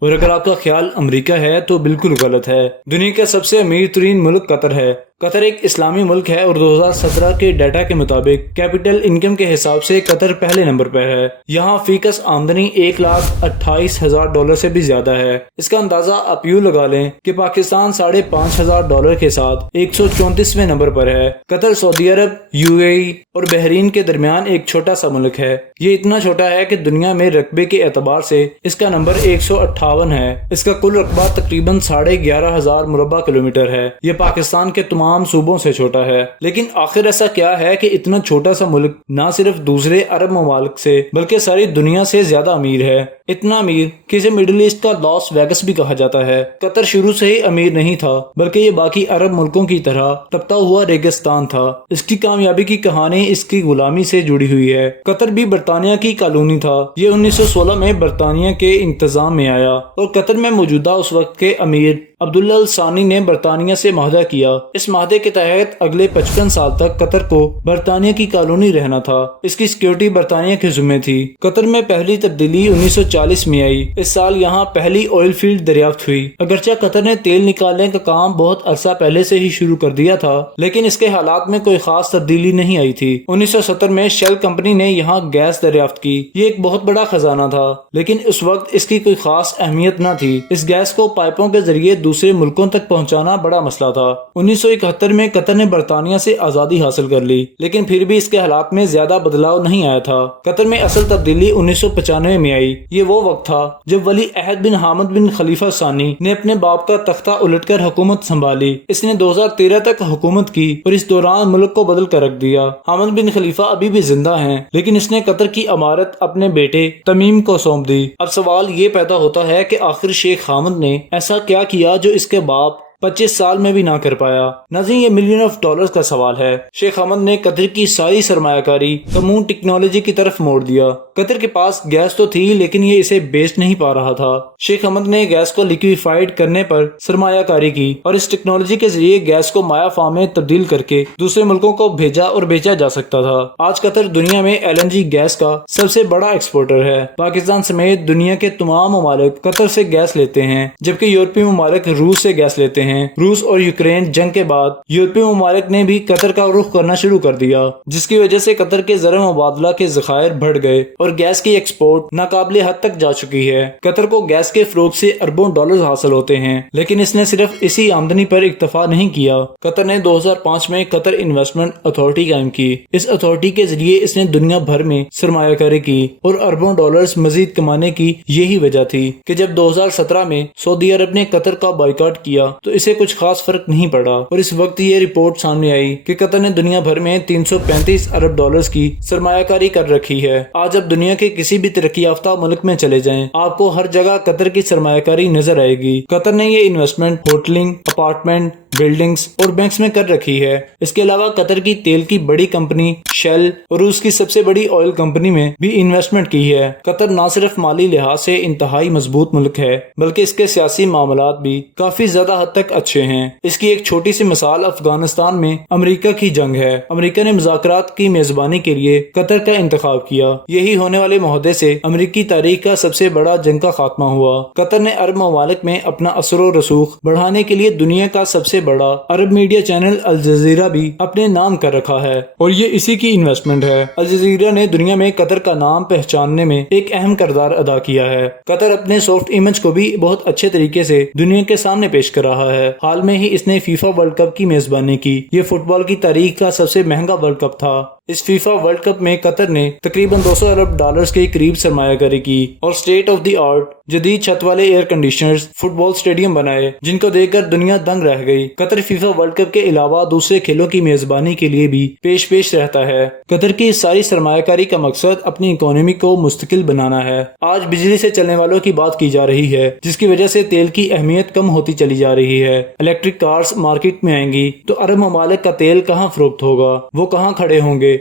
اور اگر آپ کا خیال امریکہ ہے تو بالکل غلط ہے۔ دنیا کا سب سے امیر ترین ملک قطر ہے۔ قطر ایک اسلامی ملک ہے اور 2017 کے ڈیٹا کے مطابق کیپٹل انکم کے حساب سے قطر پہلے نمبر پر ہے۔ یہاں فی کس آمدنی $1,28,000 سے بھی زیادہ ہے۔ اس کا اندازہ آپ یوں لگا لیں کہ پاکستان $5,500 کے ساتھ 134ویں نمبر پر ہے۔ قطر سعودی عرب، UAE اور بحرین کے درمیان ایک چھوٹا سا ملک ہے۔ یہ اتنا چھوٹا ہے کہ دنیا میں رقبے کے اعتبار سے اس کا نمبر 158 ہے۔ اس کا کل رقبہ تقریباً 11,500 مربع کلومیٹر ہے۔ یہ پاکستان کے تمام صوبوں سے چھوٹا ہے۔ لیکن آخر ایسا کیا ہے کہ اتنا چھوٹا سا ملک نہ صرف دوسرے عرب ممالک سے بلکہ ساری دنیا سے زیادہ امیر ہے؟ اتنا امیر کہ اسے مڈل ایسٹ کا لاس ویگس بھی کہا جاتا ہے۔ قطر شروع سے ہی امیر نہیں تھا بلکہ یہ باقی عرب ملکوں کی طرح تپتا ہوا ریگستان تھا۔ اس کی کامیابی کی کہانی اس کی غلامی سے جڑی ہوئی ہے۔ قطر بھی برطانیہ کی کالونی تھا۔ یہ 1916 میں برطانیہ کے انتظام میں آیا اور قطر میں موجودہ اس وقت کے امیر عبداللہ الثانی نے برطانیہ سے معاہدہ کیا۔ اس معاہدے کے تحت اگلے 55 سال تک قطر کو برطانیہ کی کالونی رہنا تھا۔ اس کی سیکیورٹی برطانیہ کے ذمہ تھی۔ قطر میں پہلی تبدیلی 1940 میں آئی۔ اس سال یہاں پہلی آئل فیلڈ دریافت ہوئی۔ اگرچہ قطر نے تیل نکالنے کا کام بہت عرصہ پہلے سے ہی شروع کر دیا تھا لیکن اس کے حالات میں کوئی خاص تبدیلی نہیں آئی تھی۔ 1970 میں شیل کمپنی نے یہاں گیس دریافت کی۔ یہ ایک بہت بڑا خزانہ تھا لیکن اس وقت اس کی کوئی خاص اہمیت نہ تھی۔ اس گیس کو پائپوں کے ذریعے دوسرے ملکوں تک پہنچانا بڑا مسئلہ تھا۔ 1971 میں قطر نے برطانیہ سے آزادی حاصل کر لی لیکن پھر بھی اس کے حالات میں زیادہ بدلاؤ نہیں آیا تھا۔ قطر میں اصل تبدیلی 1995 میں آئی۔ یہ وہ وقت تھا جب ولی عہد بن حامد بن خلیفہ ثانی نے اپنے باپ کا تختہ الٹ کر حکومت سنبھالی۔ اس نے 2013 تک حکومت کی اور اس دوران ملک کو بدل کر رکھ دیا۔ حامد بن خلیفہ ابھی بھی زندہ ہیں لیکن اس نے قطر کی امارت اپنے بیٹے تمیم کو سونپ دی۔ اب سوال یہ پیدا ہوتا ہے کہ آخر شیخ حامد نے ایسا کیا کیا جو اس کے باپ 25 سال میں بھی نہ کر پایا؟ ناظرین، یہ ملین آف ڈالرز کا سوال ہے۔ شیخ حمد نے قطر کی ساری سرمایہ کاری کمون ٹیکنالوجی کی طرف موڑ دیا۔ قطر کے پاس گیس تو تھی لیکن یہ اسے بیچ نہیں پا رہا تھا۔ شیخ حمد نے گیس کو لیکویفائڈ کرنے پر سرمایہ کاری کی اور اس ٹیکنالوجی کے ذریعے گیس کو مایا فام میں تبدیل کر کے دوسرے ملکوں کو بھیجا اور بیچا جا سکتا تھا۔ آج قطر دنیا میں LNG گیس کا سب سے بڑا ایکسپورٹر ہے۔ پاکستان سمیت دنیا کے تمام ممالک قطر سے گیس لیتے ہیں جبکہ یورپی ممالک روس سے گیس لیتے ہیں۔ روس اور یوکرین جنگ کے بعد یورپی ممالک نے بھی قطر کا رخ کرنا شروع کر دیا جس کی وجہ سے قطر کے زر مبادلہ کے ذخائر بڑھ گئے اور گیس کی ایکسپورٹ ناقابل حد تک جا چکی ہے۔ قطر کو گیس کے فروغ سے اربوں ڈالرز حاصل ہوتے ہیں لیکن اس نے صرف اسی آمدنی پر اکتفا نہیں کیا۔ قطر نے 2005 میں قطر انویسٹمنٹ اتھارٹی قائم کی۔ اس اتھارٹی کے ذریعے اس نے دنیا بھر میں سرمایہ کاری کی اور اربوں ڈالرز مزید کمانے کی یہی وجہ تھی کہ جب 2017 میں سعودی عرب نے قطر کا بائیکاٹ کیا تو اسے کچھ خاص فرق نہیں پڑا اور اس وقت یہ رپورٹ سامنے آئی کہ قطر نے دنیا بھر میں 335 ارب ڈالرز کی سرمایہ کاری کر رکھی ہے۔ آج اب دنیا کے کسی بھی ترقی یافتہ ملک میں چلے جائیں آپ کو ہر جگہ قطر کی سرمایہ کاری نظر آئے گی۔ قطر نے یہ انویسٹمنٹ ہوٹلنگ، اپارٹمنٹ، بلڈنگز اور بینکس میں کر رکھی ہے۔ اس کے علاوہ قطر کی تیل کی بڑی کمپنی شیل اور روس کی سب سے بڑی آئل کمپنی میں بھی انویسٹمنٹ کی ہے۔ قطر نہ صرف مالی لحاظ سے انتہائی مضبوط ملک ہے بلکہ اس کے سیاسی معاملات بھی کافی زیادہ حد تک اچھے ہیں۔ اس کی ایک چھوٹی سی مثال افغانستان میں امریکہ کی جنگ ہے۔ امریکہ نے مذاکرات کی میزبانی کے لیے قطر کا انتخاب کیا۔ یہی ہونے والے معاہدے سے امریکی تاریخ کا سب سے بڑا جنگ کا خاتمہ ہوا۔ قطر نے عرب ممالک میں اپنا اثر و رسوخ بڑھانے کے لیے دنیا کا سب سے بڑا عرب میڈیا چینل الجزیرہ بھی اپنے نام کر رکھا ہے اور یہ اسی کی انویسٹمنٹ ہے۔ الجزیرہ نے دنیا میں قطر کا نام پہچاننے میں ایک اہم کردار ادا کیا ہے۔ قطر اپنے سافٹ امیج کو بھی بہت اچھے طریقے سے دنیا کے سامنے پیش کر رہا ہے۔ حال میں ہی اس نے فیفا ورلڈ کپ کی میزبانی کی۔ یہ فٹ بال کی تاریخ کا سب سے مہنگا ورلڈ کپ تھا۔ اس فیفا ورلڈ کپ میں قطر نے تقریباً 200 ارب ڈالرز کے قریب سرمایہ کاری کی اور اسٹیٹ آف دی آرٹ جدید چھت والے ایئر کنڈیشنرز فٹ بال اسٹیڈیم بنائے جن کو دیکھ کر دنیا دنگ رہ گئی۔ قطر فیفا ورلڈ کپ کے علاوہ دوسرے کھیلوں کی میزبانی کے لیے بھی پیش رہتا ہے۔ قطر کی اس ساری سرمایہ کاری کا مقصد اپنی اکانومی کو مستقل بنانا ہے۔ آج بجلی سے چلنے والوں کی بات کی جا رہی ہے جس کی وجہ سے تیل کی اہمیت کم ہوتی چلی جا رہی ہے۔ الیکٹرک کارز مارکیٹ میں آئیں گی تو عرب ممالک کا تیل کہاں فروخت ہوگا؟ وہ کہاں کھڑے ہوں گے؟